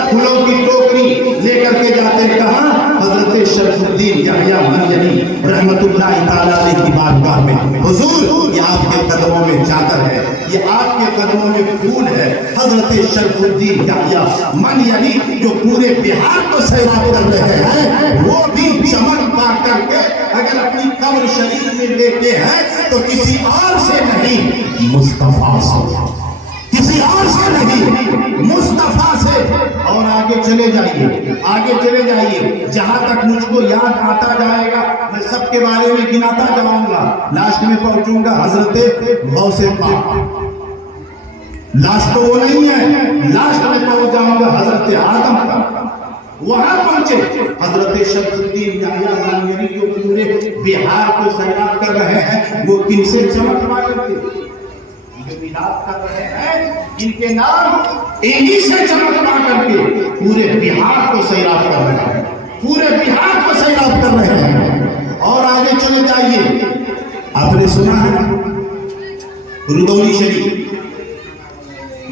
پھولوں کی ٹوکری لے کر کے جاتے ہیں کہاں؟ حضرت شرفالدین یحییٰ منیری رحمت اللہ تعالیٰ علیہ کی بارگاہ میں. حضور یہ آپ کے قدموں میں چادر ہے، یہ آپ کے قدموں میں پھول ہے. حضرت شرفالدین یحییٰ منیری جو پورے بہار کو سیراب کر رہے ہیں، وہ بھی چمک پا کر کے اگر اپنی قبر شریف میں لیتے ہیں تو کسی اور سے نہیں، مصطفیٰ سے، کسی اور سے نہیں، مصطفیٰ سے. اور آگے چلے جائیے، آگے چلے جائیے، جہاں تک مجھ کو یاد آتا جائے گا میں سب کے بارے میں گناتا جاؤں گا. لاسٹ میں پہنچوں گا حضرت غوث پاک. لاسٹ تو وہ نہیں ہے، لاسٹ میں پہنچ جاؤں گا حضرت آدم کا. وہاں پہنچے حضرت شرفالدین یحییٰ منیری جو پورے بہار کو سیراب کر رہے ہیں، وہ کن سے چمک پائے تھے؟ جو میلاد کر رہے ہیں ان کے نام انہی سے چمک پا کر کے پورے بہار کو سیراب کر رہے ہیں، پورے بہار کو سیراب کر رہے ہیں. اور آگے چلے جائیے، آپ نے سنا ہے رودونی شریف،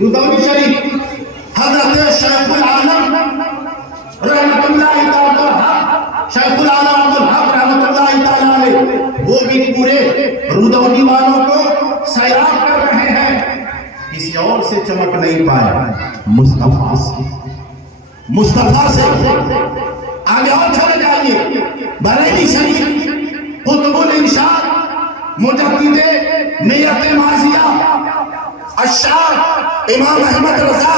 رودونی شریف حضرت شیخ العالم رحمت اللہ تعالیٰ، شیخ العالم عبدالحق رحمت اللہ تعالیٰ علیہ، وہ بھی پورے رودونی والوں کو سیراب کر رہے ہیں. کسی اور سے چمک نہیں پائے، مصطفیٰ سے، مصطفیٰ سے. آگے اور چلے جائیے، بریلی شریف قطب الارشاد مجدد میت ماضیہ الشاہ امام احمد رضا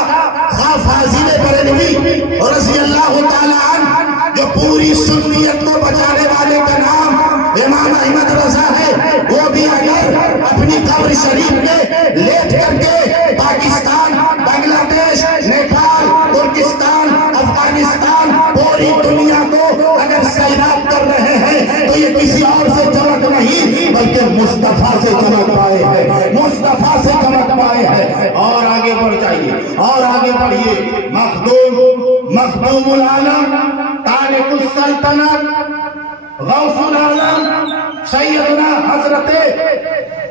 خواہ فاضل بریلوی رضی اللہ تعالیٰ عنہ، جو پوری سنیت کو بچانے والے کا نام امام احمد رضا ہے، وہ بھی اگر اپنی قبر شریف میں لیٹ کر کے پاکستان، بنگلہ دیش، نیپال، ترکستان، افغانستان، پوری دنیا کو اگر سیراب کر رہے ہیں تو یہ کسی اور سے چمک نہیں بلکہ مصطفیٰ سے چمک پائے ہیں، مصطفیٰ سے چمک پائے ہیں. اور آگے بڑھ جائیے، اور آگے بڑھیے. مخدوم العالم، تارک السلطنت، غوث العالم سیدنا حضرت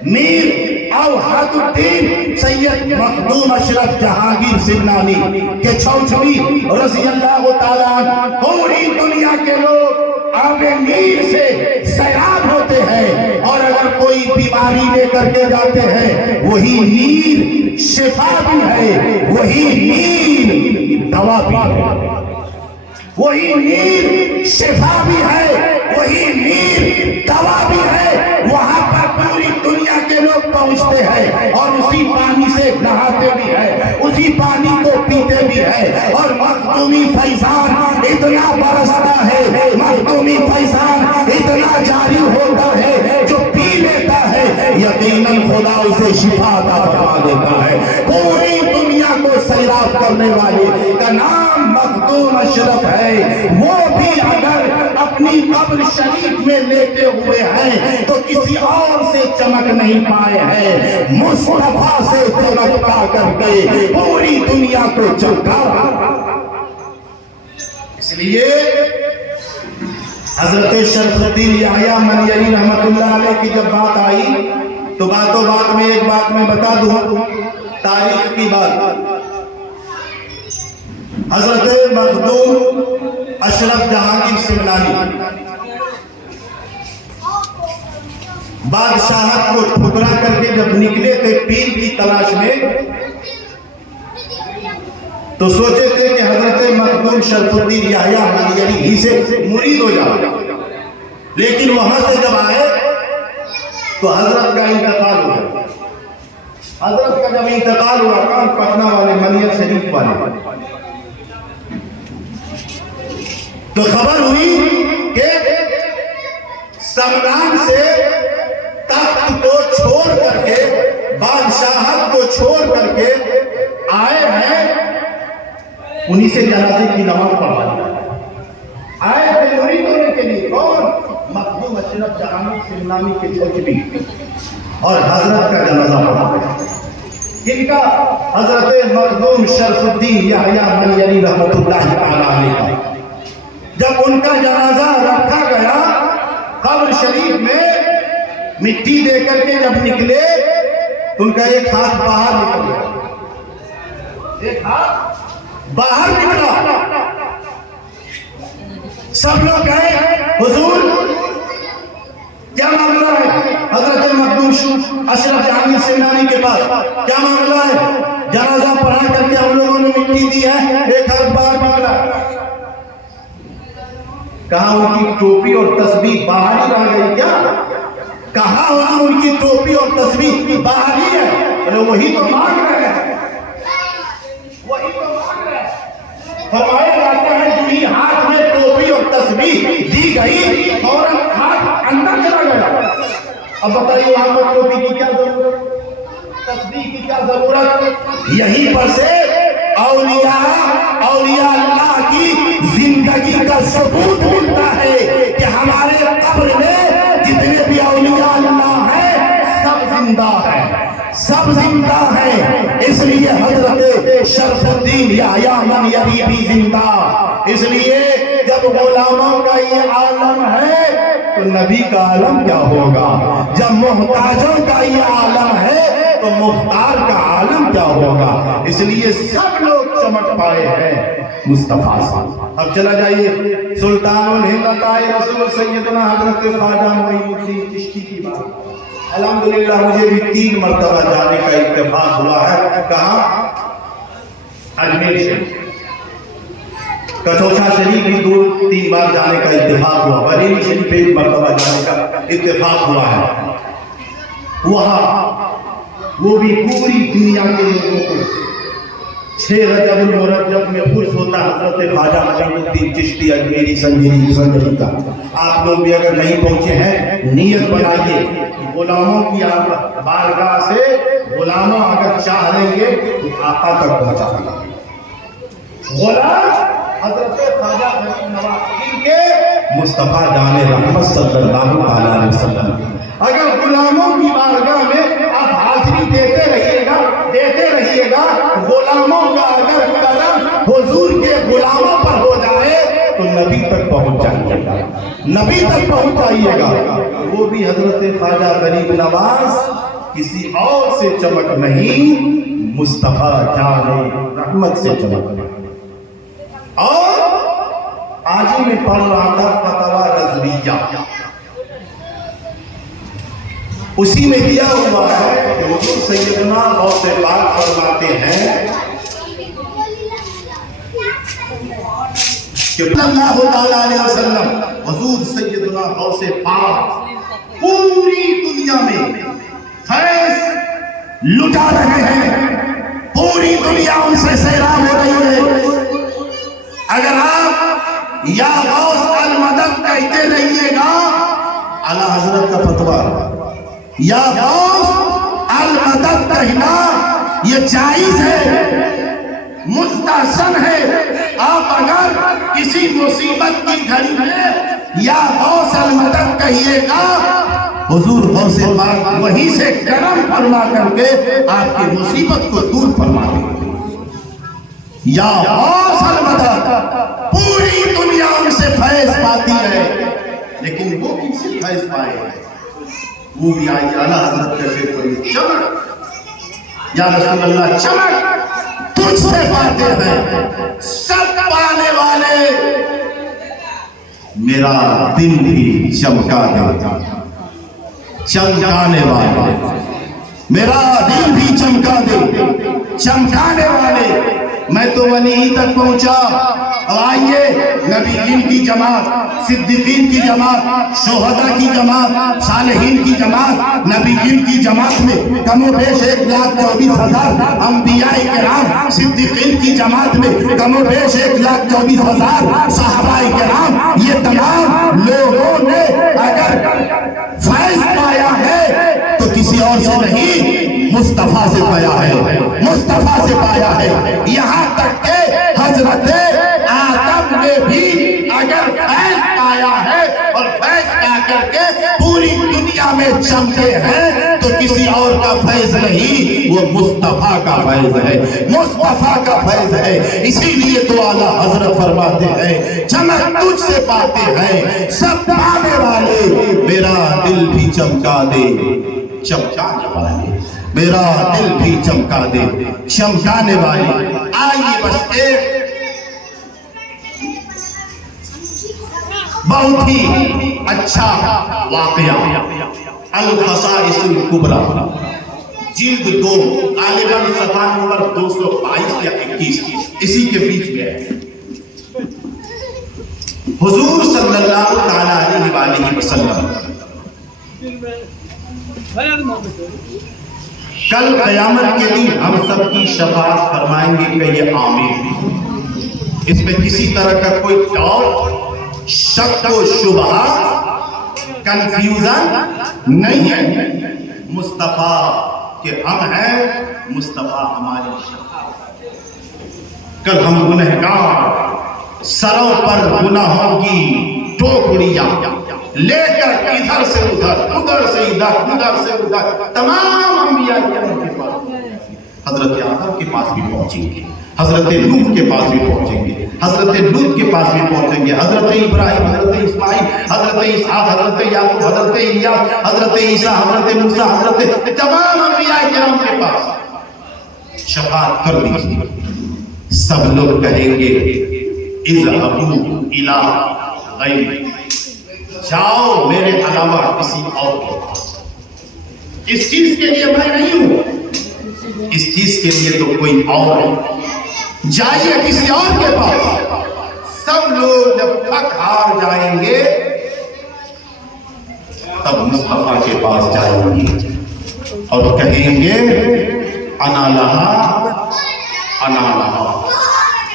میر اوحد الدین سید مخدوم اشرف جہانگیر سمنانی کے چھوچھوی رضی اللہ تعالیٰ عنہ، پوری دنیا کے لوگ آب میر سے سیراب ہوتے ہیں. اور اگر کوئی بیماری لے کر کے جاتے ہیں، وہی میر شفا بھی ہے، وہی میر دوا بھی ہے، وہی میر شفا بھی ہے، وہی میر دوا بھی ہے. وہاں پر پوری دنیا کے لوگ پہنچتے ہیں اور اسی پانی سے نہاتے بھی ہیں، اسی پانی کو پیتے بھی ہیں. اور مخدومی فیضان اتنا برستا ہے، مخدومی فیضان اتنا جاری ہوتا ہے، جو پی لیتا ہے یقیناً خدا اسے شفا عطا فرما دیتا ہے. پوری دنیا کو سیراب کرنے والے کا نام مخدوم اشرف ہے. وہ بھی اگر اپنی قبر شریف میں لیتے ہوئے ہیں تو کسی اور سے چمک نہیں پائے ہیں، مصطفیٰ سے چمک پا کر کے پوری دنیا کو چمکا. اس لیے حضرت شرفالدین یحییٰ منیری رحمت اللہ علیہ کی جب بات آئی تو باتوں بات میں ایک بات میں بتا دوں، تاریخ کی بات. حضرت مخدوم اشرف جہانگیر سمنانی بادشاہت کو ٹھکرا کر کے جب نکلے تھے پیر کی تلاش میں تو سوچے تھے کہ حضرت مخدوم شرفالدین یحییٰ منیری ہی سے مرید ہو جائے. لیکن وہاں سے جب آئے تو حضرت کا انتقال ہوا. حضرت کا جب انتقال ہوا کام پٹنہ والے منیر شریف والے تو خبر ہوئی کہ سمنان سے تخت کو چھوڑ کر کے، بادشاہت کو چھوڑ کر کے آئے ہیں. انہی سے جنازے کی نماز پڑھا آئے تھے مرید ہونے کے لیے. کون؟ مخدوم اشرف جہانگیر سمنانی کے چھوچبی، اور حضرت کا جنازہ پڑھا. کن کا؟ حضرت مخدوم شرفالدین یحییٰ منیری رحمت اللہ تعالیٰ علیہ کا. جب ان کا جنازہ رکھا گیا قبر شریف میں، مٹی دے کر کے جب نکلے تو ان کا ایک ہاتھ باہر نکل گیا، ایک ہاتھ باہر نکلا. سب لوگ گئے حضور کیا معاملہ ہے؟ حضرت مقدوش اشرف جہانگیر سمنانی کے پاس کیا معاملہ ہے؟ جنازہ پڑھا کر کے ہم لوگوں نے مٹی دی ہے. ایک ہاتھ باہر نکلا. کہاں ان کی ٹوپی اور تسبیح باہر ہی رہ گئی کیا؟ کہاں ان کی ٹوپی اور تسبیح باہر ہی ہے. ارے وہی تو مانگ رہے ہیں, وہی تو مانگ رہے ہیں. فرمایا جاتا ہے جو ہی ہاتھ میں ٹوپی اور تسبیح دی گئی فوراً ہاتھ اندر چلا گیا. اب بتائیے وہاں پر ٹوپی کی کیا ضرورت, تسبیح کی کیا ضرورت؟ یہیں پر سے اولیاء اللہ کی زندگی کا ثبوت ملتا ہے کہ ہمارے قبر میں جتنے بھی اولیاء اللہ ہیں سب زندہ ہیں, سب زندہ ہیں. اس لیے حضرت شرف الدین یحییٰ منیری بھی زندہ. اس لیے جب غلاموں کا یہ عالم ہے تو نبی کا عالم کیا ہوگا؟ جب محتاجوں کا یہ عالم ہے تو مختار کا عالم کیا ہوگا؟ اس لیے سب لوگ چمٹ پائے ہیں مصطفیٰ سے. اب چلا جائیے سلطان الہند عطائے رسول سیدنا حضرت خواجہ معین الدین چشتی کی بات. الحمدللہ مجھے بھی 3 مرتبہ جانے کا اتفاق ہوا ہے. کہاں؟ اجمیر شریف. کچوچا شریف بھی 2-3 بار جانے کا اتفاق ہوا. بریلی شریف 1 مرتبہ جانے کا اتفاق ہوا ہے. وہاں وہ بھی پوری دنیا کے لوگوں کو 6 رجب المرجب میں عرس ہوتا ہے حضرت خواجہ معین الدین چشتی اجمیری سنجری کا. آپ لوگ بھی اگر نہیں پہنچے ہیں نیت بنائیے غلاموں کی بارگاہ سے غلاموں اگر چاہ لیں گے تو آقا تک پہنچا دیں گے. غلام حضرت خواجہ غریب نواز کے مصطفیٰ جان رحمت صلی اللہ علیہ وسلم. اگر غلاموں کی بارگاہ میں آپ حاضری دیتے رہیے گا غلاموں کا اگر کرم حضور کے غلاموں پر ہو جائے تو نبی تک پہنچ جائیے گا, نبی تک پہنچ جائیے گا. وہ بھی حضرت خواجہ غریب نواز کسی اور سے چمک نہیں, مصطفیٰ جان رحمت سے چمک نہیں. اور آج ہی میں پڑھ رہا تھا فتویٰ رضویہ, اسی میں دیا ہوا ہے کہ حضور سیدنا غوث پاک فرماتے ہیں کہ صلی اللہ تعالیٰ علیہ وسلم حضور سیدنا غوث پاک پوری دنیا میں فیض لٹا رہے ہیں, پوری دنیا ان سے سیراب ہو رہی ہے. اگر آپ یا غوث المدد کہتے رہیے گا, اعلیٰ حضرت کا فتویٰ یا غوث المدد کہنا یہ جائز ہے, مستحسن ہے. آپ اگر کسی مصیبت کی گھڑی میں یا غوث المدد کہیے گا حضور غوث پاک وہیں سے کرم فرما کر کے آپ کی مصیبت کو دور فرما دیں گے. یا غوث المدد پوری دنیا ان سے فیض پاتی ہے, لیکن وہ کن سے فیض پائے ہیں؟ وہ بھی آئی اعلیٰ حضرت کہتے کوئی چمک یا رسول اللہ چمک تجھ سے پاتے ہیں سب پانے والے, میرا دل بھی چمکا دے, چمکانے والے, میرا دل بھی چمکا دے, چمکانے والے. میں تو ولی ہی تک پہنچا. آئیے نبیین کی جماعت, صدیقین کی جماعت, شہداء کی جماعت, صالحین کی جماعت, نبیین کی جماعت میں کم و بیش 1,24,000 انبیاء کرام, صدیقین کی جماعت میں کم و بیش 1,24,000 صحابہ کرام. یہ تمام لوگوں نے اگر فیض پایا ہے تو کسی اور سے نہیں, مصطفیٰ سے پایا ہے, مصطفیٰ سے پایا ہے. یہاں تک کہ حضرت آدم نے بھی اگر فیض پایا ہے اور فیض پا کر کے پوری دنیا میں چمکے ہیں تو کسی اور کا فیض نہیں, وہ مصطفیٰ کا فیض ہے, مصطفیٰ کا فیض ہے. اسی لیے تو اعلیٰ حضرت فرماتے ہیں چمک تجھ سے پاتے ہیں سب پانے والے, میرا دل بھی چمکا دے, چمکانے والے, میرا دل بھی چمکا دے, چمکانے والے. آئیے بس ایک بہت ہی اچھا واقعہ الخصائص الکبریٰ جلد 2 غالباً صفحہ نمبر 222 یا 21 اسی کے بیچ میں ہے۔ حضور صلی اللہ تعالیٰ علیہ وآلہ وسلم کل قیامت کے دن ہم سب کی شفاعت فرمائیں گے کہ یہ آمین، اس میں کسی طرح کا کوئی ڈاؤٹ، شک و شبہ، کنفیوژن نہیں ہے۔ مصطفیٰ کہ ہم ہیں، مصطفیٰ ہماری شفاعت۔ کل ہم گنہگار سروں پر گناہوں کی ٹوکریاں لے کر ادھر سے ادھر، ادھر سے ادھر، ادھر سے ادھر تمام انبیاء کرام کے پاس، حضرت آدم کے پاس بھی پہنچیں گے، حضرت نوح کے پاس بھی پہنچیں گے، حضرت لوط کے پاس بھی پہنچیں گے، حضرت ابراہیم، حضرت اسماعیل، حضرت اسحاق، حضرت یعقوب، حضرت الیاس، حضرت عیسیٰ، حضرت موسیٰ، حضرت تمام انبیاء کرام کے پاس شفاعت کر دیجیے۔ سب لوگ کہیں گے اذهبوا الى غیری، جاؤ میرے علاوہ کسی اور کے پاس، اس چیز کے لیے میں نہیں ہوں، اس چیز کے لیے تو کوئی اور ہے، جائیے کسی اور کے پاس۔ سب لوگ جب تھک ہار جائیں گے تب مصطفیٰ کے پاس جائیں گے اور کہیں گے انا لہا انا لہا،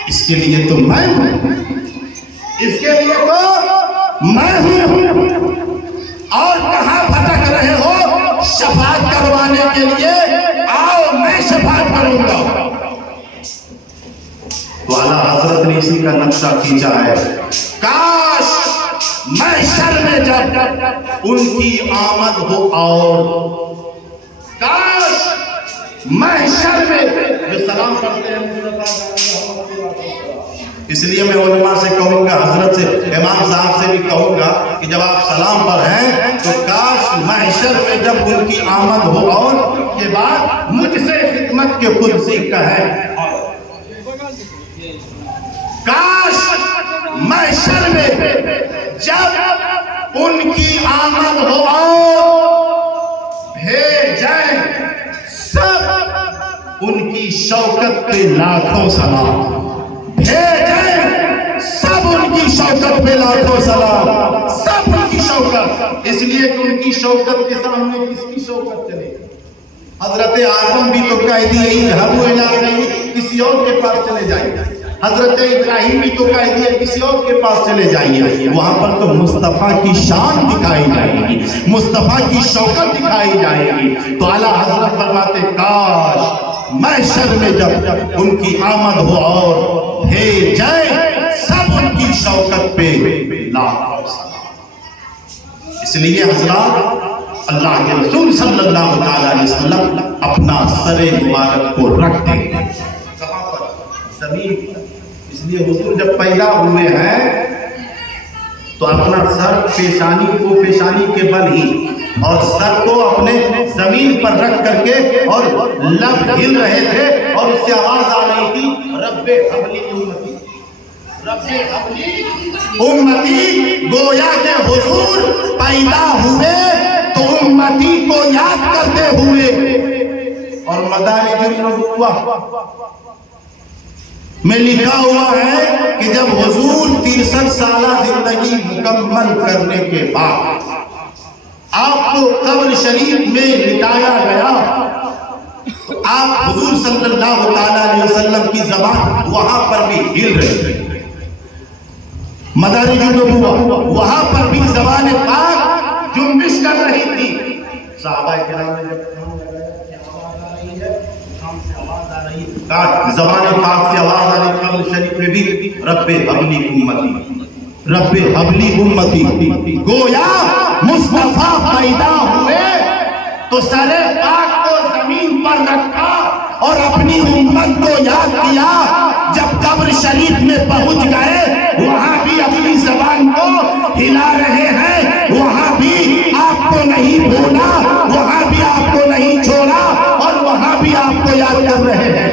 اس کے لیے تو میں ہوں، اس کے لیے تو میں ہوں، اور کہاں بھٹک رہے ہو شفاعت کروانے کے لیے، آؤ میں شفاعت کروں گا۔ تو اعلیٰ حضرت نے اسی کا نقشہ کھینچا ہے، کاش محشر میں جب ان کی آمد ہو، اور کاش محشر میں جو سلام کرتے ہیں، اس لیے میں علماء سے کہوں گا، حضرت سے، امام صاحب سے بھی کہوں گا کہ جب آپ سلام پر ہیں تو کاش محشر میں جب ان کی آمد ہو اور کے بعد مجھ سے خدمت کے قدسی کہیں، کاش محشر میں جب ان کی آمد ہو اور بھیجیں سب ان کی شوکت پہ لاکھوں سلام، بھیجیں سب ان کی شوکت پہ لاکھوں سلام، سب ان کی شوکت، اس لیے کہ ان کی شوکت کے سامنے کس کی شوکت چلے؟ حضرت آدم بھی تو کہہ دیے اذهبوا الی غیری، کسی اور کے پاس چلے جائیں، حضرت ابراہیم بھی تو کہہ دیے کسی اور کے پاس چلے جائیے، وہاں پر تو مصطفیٰ کی شان دکھائی جائے گی، مصطفیٰ کی شوکت دکھائی جائے گی۔ تو اعلیٰ حضرت فرماتے کاش محشر میں جب ان کی آمد ہو اور بھیجیں سب ان کی شوکت پہ لاکھوں سلام۔ اس لیے حضرات اللہ کے رسول صلی اللہ علیہ وسلم اپنا سر مبارک کو رکھ دیں گے کہاں پر؟ زمین پر۔ اس لیے حضور جب پیدا ہوئے ہیں تو اپنا سر پیشانی کے بل ہی اور سر کو اپنے زمین پر رکھ کر کے اور لب ہل رہے تھے اور اس سے آواز آ رہی تھی رب حبلی امتی، رب حبلی امتی، گویا کہ حضور پیدا ہوئے تو امتی کو یاد کرتے ہوئے۔ اور مدارج النبوہ میں لکھا ہوا ہے کہ جب حضور 63 سالہ زندگی مکمل کرنے کے بعد آپ کو قبر شریف میں لٹایا گیا تو آپ حضور صلی اللہ علیہ وسلم کی زبان وہاں پر بھی ہل رہی تھی، مدارج النبوہ وہاں پر بھی زبان پاک جنبش کر رہی تھی۔ صحابہ کرام نے جب زبان پاک سے آواز آ رہی قبر شریف میں بھی رب حبلی امتی، رب حبلی امتی، گویا مصطفیٰ پیدا ہوئے تو سر پاک کو زمین پر رکھا اور اپنی امت کو یاد کیا۔ جب قبر شریف میں پہنچ گئے وہاں بھی اپنی زبان کو ہلا رہے ہیں، وہاں بھی آپ کو نہیں بھولا، وہاں بھی آپ کو نہیں چھوڑا اور وہاں بھی آپ کو یاد کر رہے ہیں۔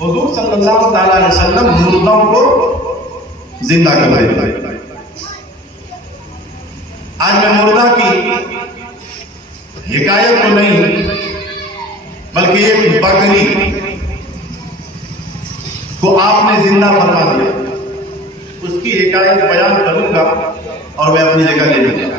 حضور صلی اللہ تعالی علیہ وسلم مردوں کو زندہ کر دیتے ہیں. آج میں مردہ کی حکایت تو نہیں بلکہ ایک بکری کو آپ نے زندہ فرما دیا، اس کی حکایت بیان کروں گا اور میں اپنی جگہ لے لوں گا.